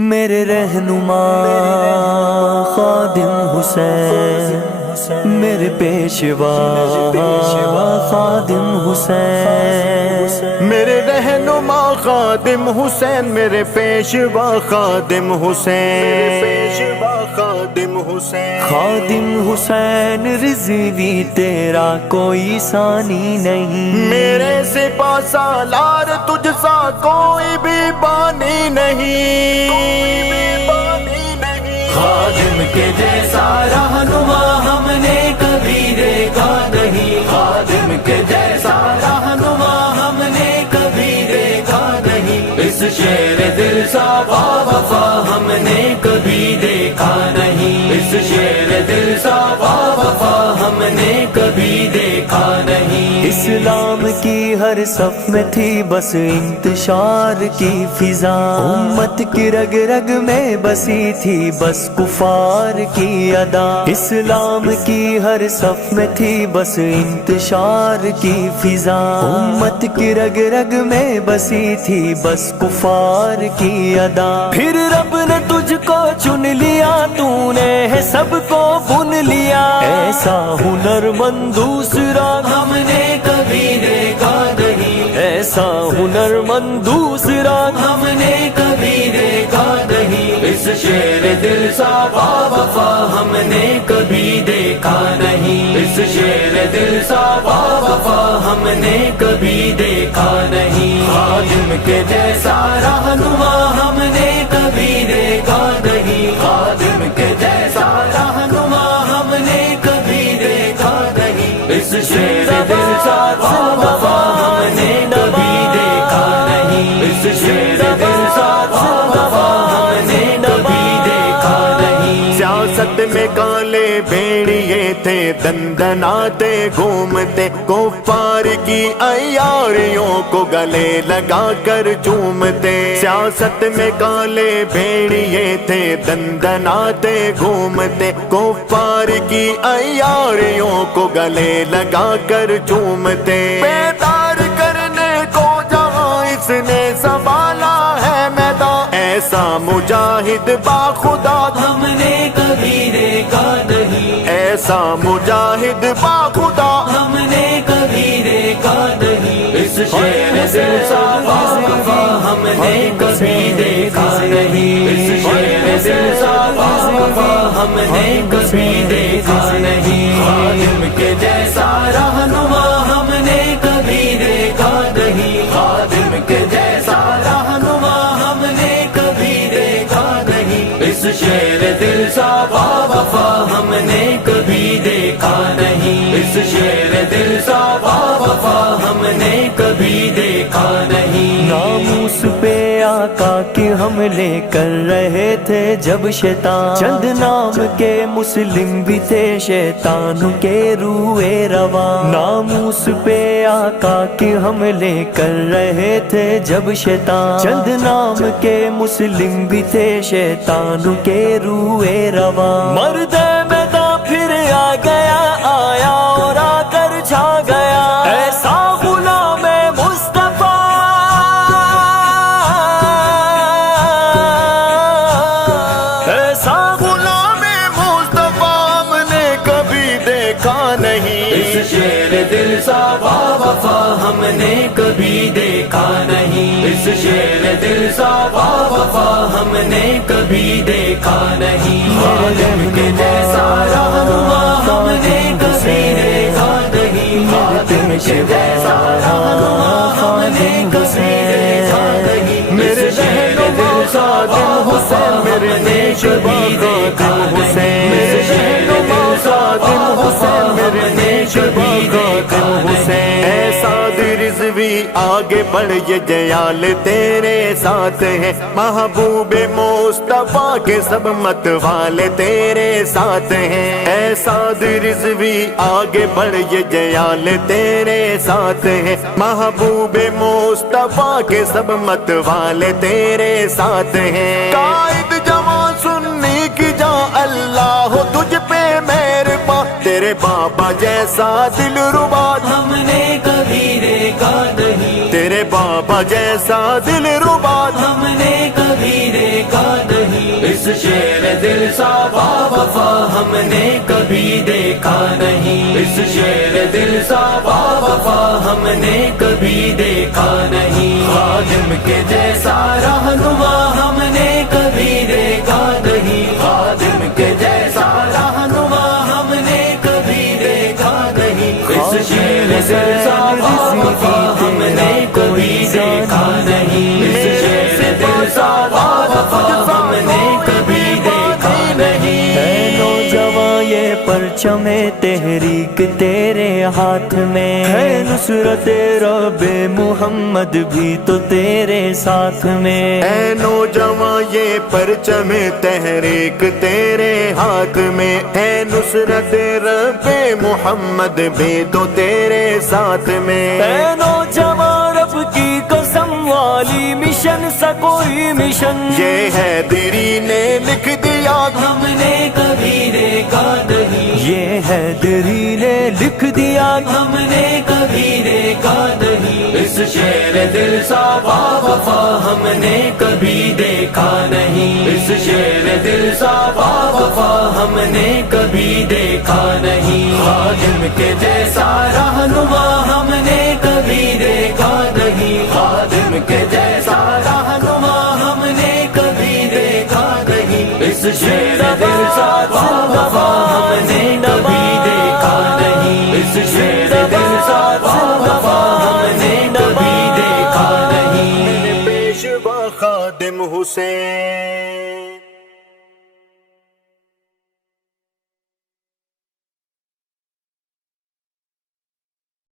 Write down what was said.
میرے رہنما خادم حسین، میرے پیشوا خادم حسین، میرے رہنما خادم حسین، میرے پیشوا خادم حسین، پیشوا خادم حسین، خادم حسین رضوی تیرا کوئی ثانی نہیں، میرے سپاہ سالار تجھ سا کوئی بھی بانی نہیں، خادم کے جیسا رہنما ہم نے کبھی دیکھا نہیں، خادم کے جیسا رہنما ہم نے کبھی دیکھا نہیں، اس شیر دل سا با وفا ہم نے کبھی دیکھا نہیں، اس شیر دل سا با وفا ہم نے کبھی دیکھا نہیں۔ اسلام کی ہر صف میں تھی بس انتشار کی فضا، امت کی رگ رگ میں بسی تھی بس کفار کی ادا، اسلام کی ہر صف میں تھی بس انتشار کی فضا، امت کی رگ رگ میں بسی تھی بس کفار کی ادا، پھر رب نے تجھ کو چن لیا، تو نے ہے سب کو بن لیا، ایسا ہنرمند دوسرا ہم نے کبھی دیکھا نہیں، ایسا ہنرمند دوسرا ہم نے کبھی دیکھا نہیں، اس شیر دل سا با وفا ہم نے کبھی دیکھا نہیں، اس شیر دل سا با وفا ہم نے کبھی دیکھا نہیں، خادم کے جیسا رہنما ہم نے کبھی دیکھا نہیں، خادم کے جیسا رہنما ہم نے کبھی دیکھا نہیں، اس شیر دل سا با وفا ہم نے کبھی دیکھا نہیں، اس شیر دل سا با وفا ہم نے کبھی دیکھا نہیں۔ سیاست میں کالے بھیڑیے تھے دندناتے گھومتے، کفار کی عیاریوں کو گلے لگا کر چومتے، سیاست میں کالے بھیڑیے تھے دندناتے گھومتے، کفار کی عیاریوں کو گلے لگا کر چومتے، بیدار کرنے کو جہاں اس نے سنبھالا ہے میدان، ایسا مجاہد باخدا ہم نے کبھی دیکھا نہیں، ایسا مجاہد باخدا ہم نے کبھی دیکھا نہیں، اس شیر دل سا با وفا ہم نے کبھی دیکھا نہیں، اس شیر دل سا با وفا ہم نے کبھی دیکھا نہیں، خادم کے جیسا رہنما ہم نے کبھی دیکھا نہیں، خادم کے جیسا رہنما ہم نے کبھی دیکھا نہیں، اس شیر دل سا با وفا ہم نے کبھی دیکھا نہیں، اس شیر دل سا با وفا ہم نے کبھی دیکھا نہیں۔ ناموس پہ آقا کے حملے کر رہے تھے جب شیطان، چند نام کے مسلم بھی تھے شیطان کے روئے رواں، ناموس پہ آقا کے حملے کر رہے تھے جب شیطان، چند نام کے مسلم بھی تھے شیطان کے روئے رواں، مرد میدان پھر آ گیا، آیا اور آ کر چھا گیا، ایسا غلام مصطفیٰ، ایسا غلام مصطفیٰ ہم نے کبھی دیکھا نہیں، اس شیر دل سا با وفا ہم نے کبھی دیکھا نہیں، اس شیر دل سا با وفا ہم نے کبھی دیکھا نہیں، خادم کے جیسا رہنما ہم نے کبھی دیکھا نہیں، خادم کے جیسا رہنما ہم نے کبھی دیکھا نہیں، میرے رہنما خادم حسین، میرے پیشوا خادم حسین، میرے رہنما خادم حسین، میرے پیشوا خادم حسین، اے سعد رضوی آگے بڑھ یہ جیال تیرے ساتھ ہیں، محبوب مصطفیٰ کے سب مت والے تیرے ساتھ ہیں، اے سعد رضوی آگے بڑھ یہ جیال تیرے ساتھ ہیں، محبوب مصطفیٰ کے سب مت والے تیرے ساتھ ہیں، قائد جوان سنی کی جان اللہ ہو تجھ پہ مہربان، تیرے بابا جیسا دل ربا ہم نے کبھی دیکھا نہیں، تیرے بابا جیسا دل ربا ہم نے کبھی دیکھا نہیں۔ شیر دل سا وفا ہم نے کبھی دیکھا نہیں، اس شیر دل سا وفا ہم نے کبھی دیکھا نہیں، خادم کے جیسا رہنما ہم نے کبھی دیکھا نہیں، خادم کے جیسا رہنما ہم نے کبھی دیکھا نہیں، اس شیر دل سا وفا ہم نے کبھی دیکھا نہیں، اس شیر دل سا وفا ہم نے کبھی دیکھا نہیں۔ اے نوجوان یہ پرچم تحریک تیرے ہاتھ میں ہے، نصرت رب محمد بھی تو تیرے ساتھ میں، اے نوجوان یہ پرچم تحریک تیرے ہاتھ میں ہے، نصرت رب محمد بھی تو تیرے ساتھ میں، اے نوجوان رب کی قسم والی مشن سا کوئی مشن یہ ہے دری نے لکھ دیا ہم نے کبھی دیکھا نہیں، یہ ہے دری نے لکھ دیا ہم نے کبھی دیکھا نہیں، اس شیر دل سا وفا ہم نے کبھی دیکھا نہیں، اس شیر دل سا وفا ہم نے کبھی دیکھا نہیں، خادم کے جیسا رہنما ہم نے کبھی دیکھا نہیں، خادم کے جیسا رہنما ہم نے کبھی دیکھا نہیں، اس شیر دل سا وفا ہم نے کبھی دیکھا نہیں، اس شیر دل سا وفا ہم نے کبھی دیکھا نہیں۔ پیشوا خادم حسین